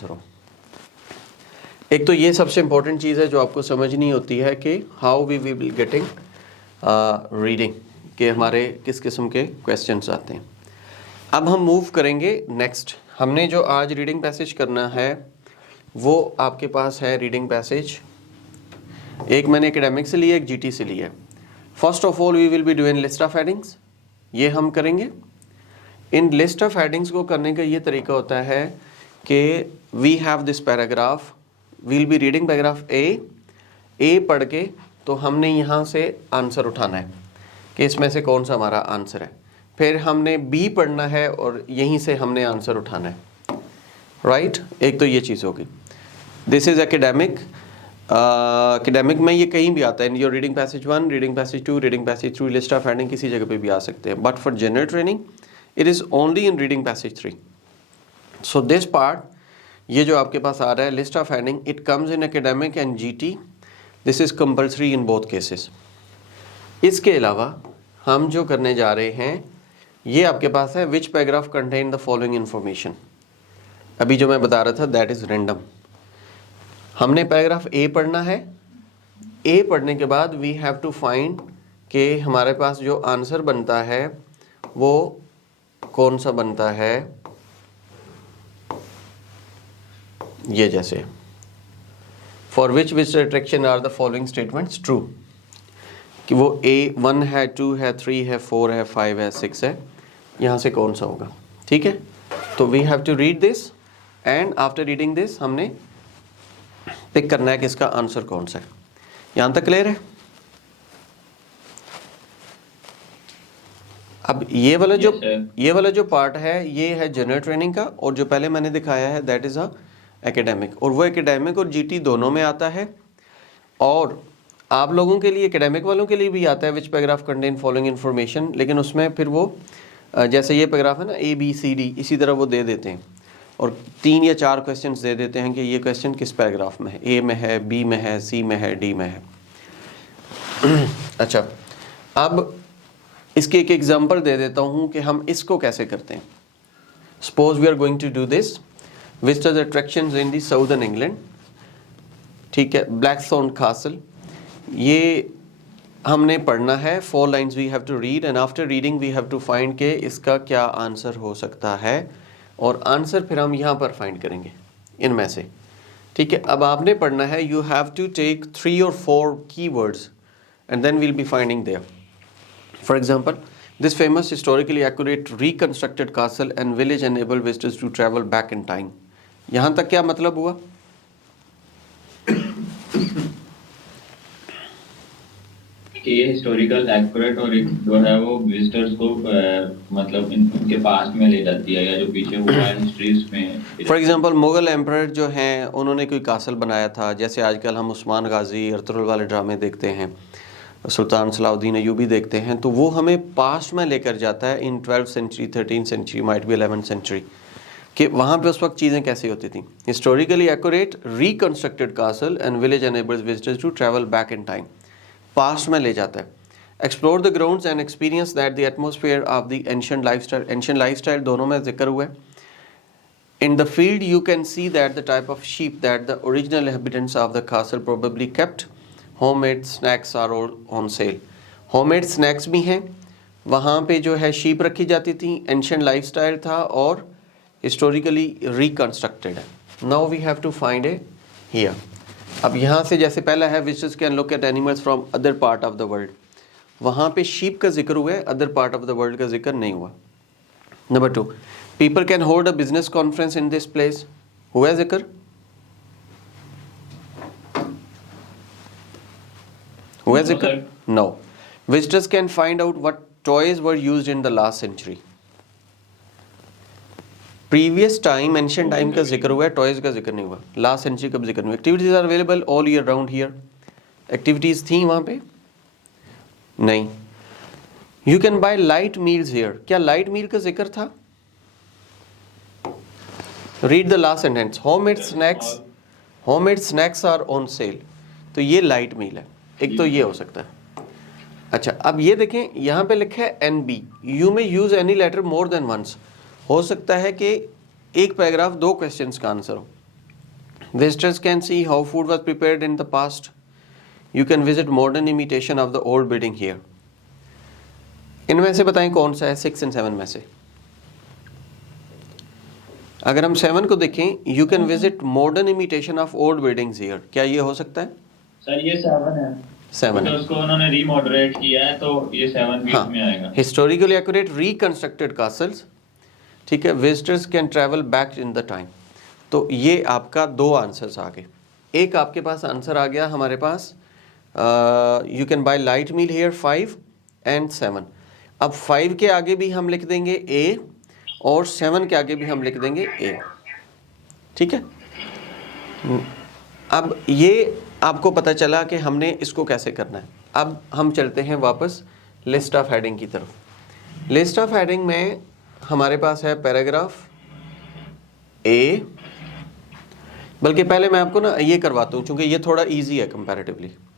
Answer हो। एक तो ये सबसे इम्पोर्टेंट चीज़ है जो आपको समझनी होती है कि how we will getting reading, के हमारे किस किस्म के क्वेश्चंस आते हैं। अब हम मूव करेंगे नेक्स्ट। हमने जो आज रीडिंग पैसेज करना है वो आपके पास है रीडिंग पैसेज, एक मैंने एकेडमिक से लिया, एक जीटी से लिया। First of all we will be doing list of headings, ये हम करेंगे। इन लिस्ट ऑफ हेडिंग्स को करने का ये तरीका होता है कि we have this paragraph, we'll be reading paragraph ए पढ़ के तो हमने यहाँ से आंसर उठाना है कि इसमें से कौन सा हमारा आंसर है। फिर हमने बी पढ़ना है और यहीं से हमने आंसर उठाना है, राइट। एक तो ये चीज़ होगी। This is academic. एकेडमिक में ये कहीं भी आता है, your reading passage 1, reading passage 2, reading passage 3, list of heading किसी जगह पे भी आ सकते हैं। But for general training it is only in reading passage 3। So this part, ये जो आपके पास आ रहा है list of heading, it comes in academic and GT. This is compulsory in both cases. इसके अलावा हम जो करने जा रहे हैं, ये आपके पास है विच paragraph contain the following information. अभी जो मैं बता रहा था दैट इज़ रैंडम। हमने पैराग्राफ ए पढ़ना है। ए पढ़ने के बाद वी हैव टू फाइंड कि हमारे पास जो आंसर बनता है वो कौन सा बनता है। ये जैसे for which attraction are the following statements true, कि वो A1 है, 2 है, 3 है, 4 है, 5 है, 6 है, यहाँ से कौन सा होगा। ठीक है, तो we have to read this and after reading this हमने पिक करना है कि इसका आंसर कौन सा है। यहाँ तक क्लियर है। अब ये वाला जो पार्ट है ये है जनरल ट्रेनिंग का, और जो पहले मैंने दिखाया है दैट इज़ अ एकेडमिक, और वो एकेडमिक और जीटी दोनों में आता है। और आप लोगों के लिए, एकेडमिक वालों के लिए भी आता है विच पैराग्राफ कंटेन फॉलोइंग इन्फॉर्मेशन, लेकिन उसमें फिर वो जैसे ये पैराग्राफ है ना ABCD, इसी तरह वो दे देते हैं और 3 या 4 क्वेश्चंस दे देते हैं कि ये क्वेश्चन किस पैराग्राफ में है, A में है, B में है, C में है, D में है। अच्छा, अब इसके एक एग्जांपल दे देता हूँ कि हम इसको कैसे करते हैं। Suppose we are going to do this visitors attractions in the southern England. ठीक है, ब्लैकथॉर्न कासल, ये हमने पढ़ना है। 4 lines we have to read and after reading we have to find के इसका क्या आंसर हो सकता है, और आंसर फिर हम यहाँ पर फाइंड करेंगे इनमें से। ठीक है, अब आपने पढ़ना है you have to take 3 or 4 keywords and then we'll be finding there. For example, this famous historically accurate reconstructed castle and village enable visitors to travel back in time. यहाँ तक क्या मतलब हुआ? कि ये हिस्टोरिकल एक्यूरेट और एक जो है वो विजिटर्स को मतलब इनके पास में ले जाती है, या जो पीछे हुआ है हिस्ट्रीज में। फॉर एग्जांपल, मुगल एम्परर जो हैं उन्होंने कोई कासल बनाया था, जैसे आजकल हम उस्मान गाजी, अर्तुगरुल वाले ड्रामे देखते हैं, सुल्तान सलाउद्दीन अय्यूबी देखते हैं, तो वो हमें पास्ट में लेकर जाता है इन 12th century, 13th century, might be 11th century, कि वहाँ पे उस वक्त चीज़ें कैसी होती थी। Historically accurate reconstructed castle and village enables visitors to travel back in time, past में ले जाता है। Explore the grounds and experience that the atmosphere of the ancient lifestyle, ancient lifestyle दोनों में जिक्र हुआ है। In the field you can see that the type of sheep that the original inhabitants of the castle probably kept. Homemade snacks are all on sale. Homemade snacks भी हैं, वहाँ पे जो है sheep रखी जाती थी, ancient lifestyle था और historically reconstructed है। Now we have to find a here. अब यहाँ से जैसे पहला है visitors can look at animals from other part of the world, वहाँ पे sheep का जिक्र हुआ है, other part of the world का जिक्र नहीं हुआ। Number 2, people can hold a business conference in this place, हुआ है जिक्र? हुआ है जिक्र? No. Visitors can find out what toys were used in the last century. Previous time, ancient time का जिक्र हुआ है, टॉयज का जिक्र नहीं हुआ। लास्ट सेंचुरी का जिक्र नहीं हुआ। Activities are available all year round here, activities थी वहाँ पे नहीं। You can by light meals here, क्या लाइट मील का जिक्र था? Read the last sentence, homemade snacks are on sale, तो ये लाइट मील है, एक तो ये हो सकता है। अच्छा, अब ये देखें यहाँ पे लिखा है NB, यू में use any letter more than once, हो सकता है कि एक पैराग्राफ 2 क्वेश्चंस का आंसर हो, Visitors can see how food was prepared in the past. You can visit modern imitation of the old building here. इनमें से बताएं कौन सा है 6 and 7 में से? अगर हम 7 को देखें, you can visit modern imitation of old buildings here. क्या ये हो सकता है? सर ये 7 है। 7 तो है। उसको उन्होंने रीमॉडरेट किया है तो ये 7 भी इसमें आएगा। Historically accurate reconstructed castles. ठीक है, visitors can travel back in the time. तो ये आपका 2 आंसर्स आ गए। एक आपके पास आंसर आ गया हमारे पास, you can by light meal hair 5 and 7। अब 5 के आगे भी हम लिख देंगे ए और 7 के आगे भी हम लिख देंगे ए। ठीक है, अब ये आपको पता चला कि हमने इसको कैसे करना है। अब हम चलते हैं वापस लिस्ट ऑफ हेडिंग की तरफ। लिस्ट ऑफ हेडिंग में हमारे पास है पैराग्राफ ए, बल्कि पहले मैं आपको ना ये करवाता हूँ, क्योंकि ये थोड़ा इजी है कंपैरेटिवली।